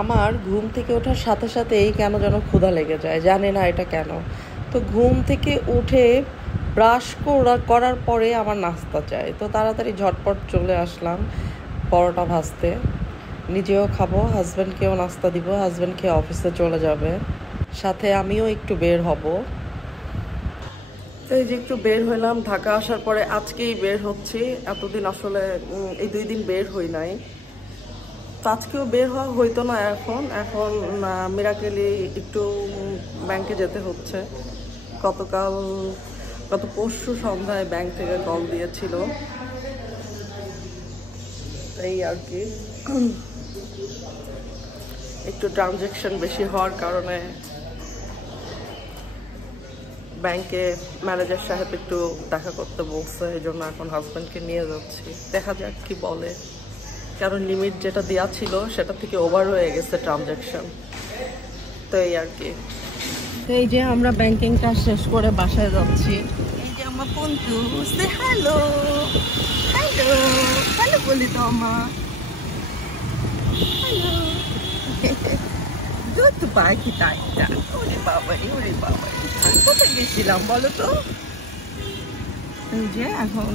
আমার ঘুম থেকে ওঠার সাথে সাথেই কেন যেন ক্ষুধা লেগে যায়, জানি না এটা কেন। তো ঘুম থেকে উঠে ব্রাশ করার পরে আমার নাস্তা চাই, তো তাড়াতাড়ি ঝটপট চলে আসলাম পরোটা ভাজতে। নিজেও খাবো, হাজব্যান্ডকেও নাস্তা দিব, হাজব্যান্ড খেয়ে অফিসে চলে যাবে, সাথে আমিও একটু বের হব। তো এই যে একটু বের হইলাম, ঢাকা আসার পরে আজকেই বের হচ্ছি। এতদিন আসলে এই 2 দিন বের হই নাই, তো আজকেও বের হওয়া হইতো না। এখন এখন মিরাকেলি একটু ব্যাংকে যেতে হচ্ছে। গত পরশু সন্ধ্যায় ব্যাংক থেকে কল দিয়েছিল, এই আর কি। একটু ট্রানজ্যাকশন বেশি হওয়ার কারণে ব্যাংকে ম্যানেজার সাহেব একটু দেখা করতে বলছে, এই জন্য এখন হাজব্যান্ডকে নিয়ে যাচ্ছি। দেখা যাক কি বলে, কারণ লিমিট যেটা দেওয়া ছিল সেটা থেকে ওভার হয়ে গেছে ট্রানজ্যাকশন। তো এই আর কি। এই যে আমরা ব্যাংকিংটা শেষ করে বাসায় যাচ্ছি। এই যে আমার বন্ধু, সে হ্যালো হ্যালো হ্যালো বলি তো আমার হ্যালো। দুধ পাখি তাইটা, ওরে বাবাই ওরে বাবাই। কোথায় গেছিলাম বলো তো? এই যে এখন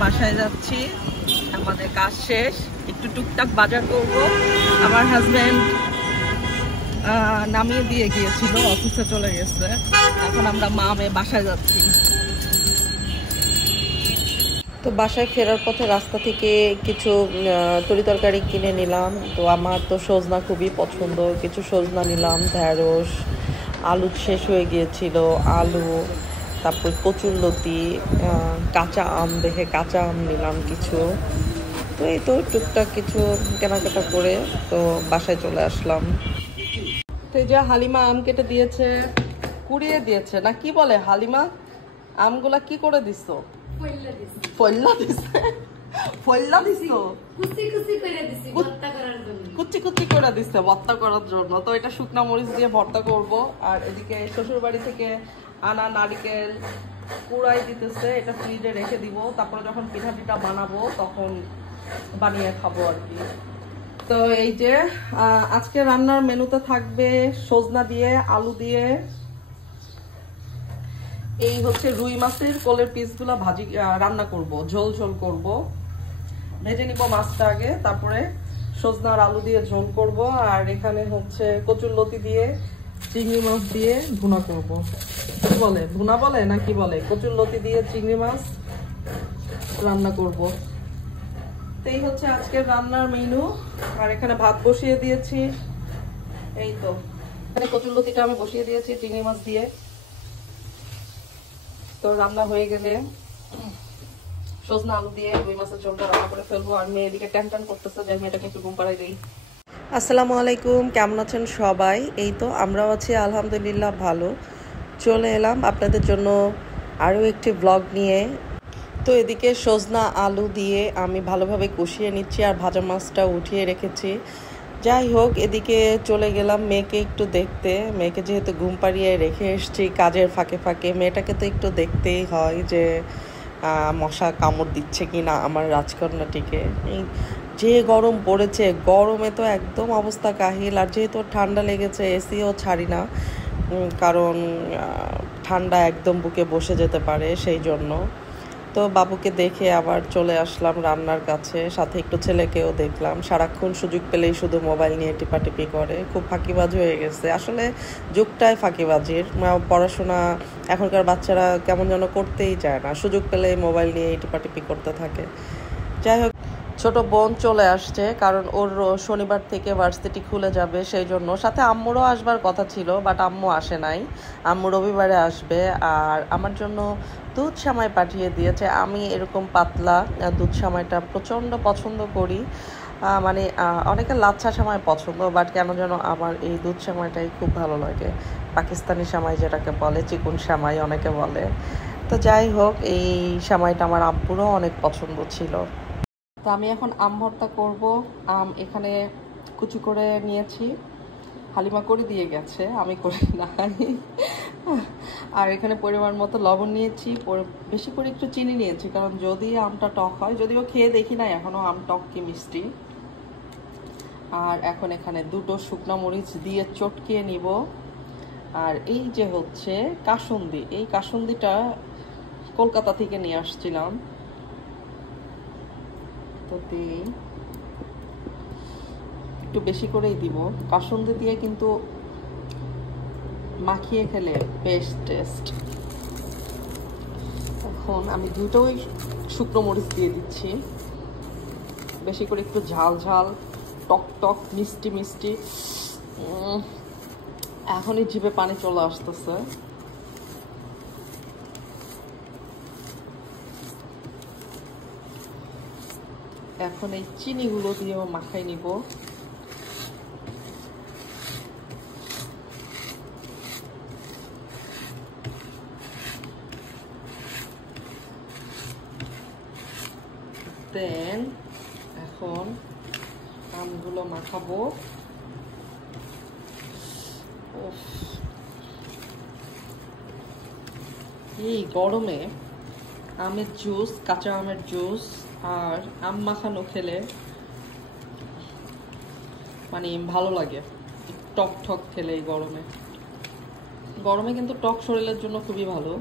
বাসায় যাচ্ছি, আমাদের কাজ শেষ, একটু টুকটাক বাজার করব। আমার হাজব্যান্ড নামিয়ে দিয়ে গিয়েছিল, অফিসে চলে গেছে। এখন আমরা মা মেয়ে বাসায় যাচ্ছি। তো বাসায় ফেরার পথে রাস্তা থেকে কিছু তরিতরকারি কিনে নিলাম। তো আমার তো সজনা খুবই পছন্দ, কিছু সজনা নিলাম, ঢেঁড়স, আলু শেষ হয়ে গিয়েছিল, আলু, তারপর কচুরলতি, কাঁচা আম, দেখে কাঁচা আম নিলাম কিছু। তো এই তো টুকটাক কিছু কেনাকাটা করে তো বাসায় চলে আসলাম। তো এই যে হালিমা আম কেটে দিয়েছে, কুড়িয়ে দিয়েছে না কি বলে হালিমা, আমগুলা কি করে দিছো? কুচি কুচি করে দিচ্ছে ভর্তা করার জন্য। তো এটা শুকনা মরিচ দিয়ে ভর্তা করব। আর এদিকে শ্বশুর বাড়ি থেকে আনা নারিকেল কুড়াই দিতেছে, এটা ফ্রিজে রেখে দিব, তারপরে যখন পিঠা টিঠা বানাবো তখন বানিয়ে খাবো আর কি। তো এই যে আজকে রান্নার মেনুতে থাকবে সজনা দিয়ে, আলু দিয়ে, এই হচ্ছে রুই মাছের কোলের পিসগুলা ভাজি রান্না করব, ঝোল ঝোল করব। ভেজে নিব মাছটা আগে, তারপরে সজনা আর আলু দিয়ে ঝোল করব। আর এখানে হচ্ছে কচুরলতি দিয়ে চিংড়ি মাছ দিয়ে ভুনা করব। কি বলে, ভুনা বলে না কি বলে, কচুরলতি দিয়ে চিংড়ি মাছ রান্না করব। এই হচ্ছে আজকের রান্নার মেনু। আর এখানে ভাত বসিয়ে দিয়েছি, এই তো এখানে কচুরলতিটা আমি বসিয়ে দিয়েছি চিংড়ি মাছ দিয়ে। তো রান্না হয়ে গেলে সজনা আলু দিয়ে রুই মাছের ঝোলটা রান্না করে ফেলবো। আর মেয়ে এদিকে টান করতেছে, যে মেয়েটাকে একটু ঘুম পাড়াই দিই। আসসালামু আলাইকুম, কেমন আছেন সবাই? এই তো আমরাও আছি আলহামদুলিল্লাহ ভালো। চলে এলাম আপনাদের জন্য আরও একটি ব্লগ নিয়ে। তো এদিকে সজনা আলু দিয়ে আমি ভালোভাবে কষিয়ে নিচ্ছি, আর ভাজা মাছটা উঠিয়ে রেখেছি। যাই হোক, এদিকে চলে গেলাম মেয়েকে একটু দেখতে। মেয়েকে যেহেতু ঘুম পাড়িয়ে রেখে এসেছি কাজের ফাঁকে ফাঁকে, মেয়েটাকে তো একটু দেখতেই হয় যে মশা কামড় দিচ্ছে কি না আমার রাজকন্যাটিকে। এই যে গরম পড়েছে, গরমে তো একদম অবস্থা কাহিল। আর যেহেতু ঠান্ডা লেগেছে, এসিও ছাড়ি না, কারণ ঠান্ডা একদম বুকে বসে যেতে পারে, সেই জন্য। তো বাবুকে দেখে আবার চলে আসলাম রান্নার কাছে, সাথে একটু ছেলেকেও দেখলাম। সারাক্ষণ সুযোগ পেলেই শুধু মোবাইল নিয়ে টিপাটিপি করে, খুব ফাঁকিবাজ হয়ে গেছে আসলে। যুগটাই ফাঁকিবাজির, পড়াশোনা এখনকার বাচ্চারা কেমন যেন করতেই চায় না, সুযোগ পেলেই মোবাইল নিয়ে টিপাটিপি করতে থাকে। যাই হোক, ছোট বোন চলে আসছে, কারণ ওর শনিবার থেকে ভার্সিটি খুলে যাবে, সেই জন্য। সাথে আম্মুরও আসবার কথা ছিল, বাট আম্মু আসে নাই, আম্মু রবিবারে আসবে। আর আমার জন্য দুধ সেমাই পাঠিয়ে দিয়েছে। আমি এরকম পাতলা দুধ সেমাইটা প্রচণ্ড পছন্দ করি, মানে অনেকে লাচ্ছা সেমাই পছন্দ, বাট কেন যেন আমার এই দুধ সেমাইটাই খুব ভালো লাগে। পাকিস্তানি সেমাই যেটাকে বলে, চিকন সেমাই অনেকে বলে। তো যাই হোক, এই সেমাইটা আমার আব্বুরও অনেক পছন্দ ছিল। তো আমি এখন আম ভর্তা করব। আম এখানে কুচি করে নিয়েছি, হালিমা করে দিয়ে গেছে, আমি করি নাই। আর এখানে পরিমাণ মতো লবণ নিয়েছি, বেশি করে একটু চিনি নিয়েছি, কারণ যদি আমটা টক হয়, যদিও খেয়ে দেখি না এখনো আম টক কি মিষ্টি। আর এখন এখানে দুটো শুকনো মরিচ দিয়ে চটকিয়ে নিব। আর এই যে হচ্ছে কাসুন্দি, এই কাসুন্দিটা কলকাতা থেকে নিয়ে আসছিলাম, তো একটু বেশি করেই দিব। কাসুন্দি দিয়ে কিন্তু মাখিয়ে খেলে বেশ টেস্ট। এখন আমি দুটোই শুকনো মরিচ দিয়ে দিচ্ছি, বেশি করে একটু ঝাল ঝাল, টক টক, মিষ্টি মিষ্টি। এখনই জিভে পানি চলে আসতেছে। এখন এই চিনিগুলো দিয়েও মাখাই নিব। দেন এখন আমগুলো মাখাবো। এই গরমে আমের জুস, কাঁচা আমের জুস আর আম মাখানো খেলে মানে ভালো লাগে। টক টক খেলে এই গরমে, গরমে কিন্তু টক শরীরের জন্য খুবই ভালো।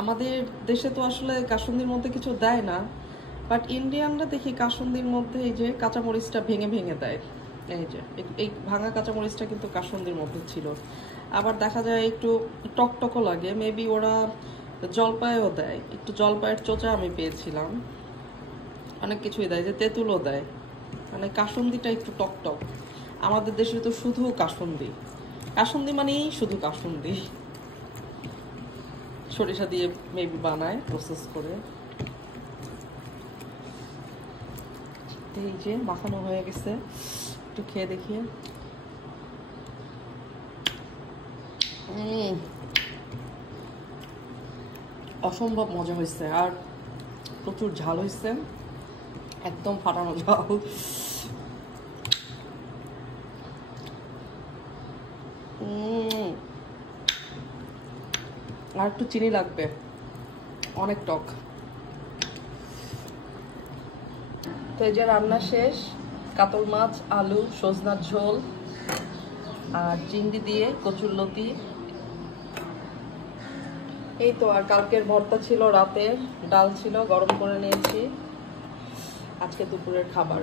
আমাদের দেশে তো আসলে কাসুন্দির মধ্যে কিছু দেয় না, বাট ইন্ডিয়ানরা দেখি কাসুন্দির মধ্যে এই যে কাঁচামরিচটা ভেঙে ভেঙে দেয়। এই যে এই ভাঙা কাঁচামরিচটা কিন্তু কাসুন্দির মধ্যে ছিল। আবার দেখা যায় একটু টকটকও লাগে, মেবি ওরা জলপাইও দেয়, একটু জলপাইয়ের চোচা আমি পেয়েছিলাম, অনেক কিছুই দেয়, যে তেঁতুলও দেয়। মানে কাসুন্দিটা একটু টকটক। আমাদের দেশে তো শুধু কাসুন্দি, কাসুন্দি মানেই শুধু কাসুন্দি। সরিষা দিয়ে মেবি বানায় প্রসেস করে। এই যে মাখানো হয়ে গেছে, একটু খেয়ে দেখিয়ে। অসম্ভব মজা হয়েছে, আর প্রচুর ঝাল হয়েছে, একদম ফাটানো ঝাল। আর একটু চিনি লাগবে, অনেক টক। তো এই যে রান্না শেষ, কাতল মাছ, আলু, সজনার ঝোল আর চিংড়ি দিয়ে কচুরলতি। এই তো, আর কালকের ভর্তা ছিল, রাতের ডাল ছিল, গরম করে নিয়েছি। আজকে দুপুরের খাবার।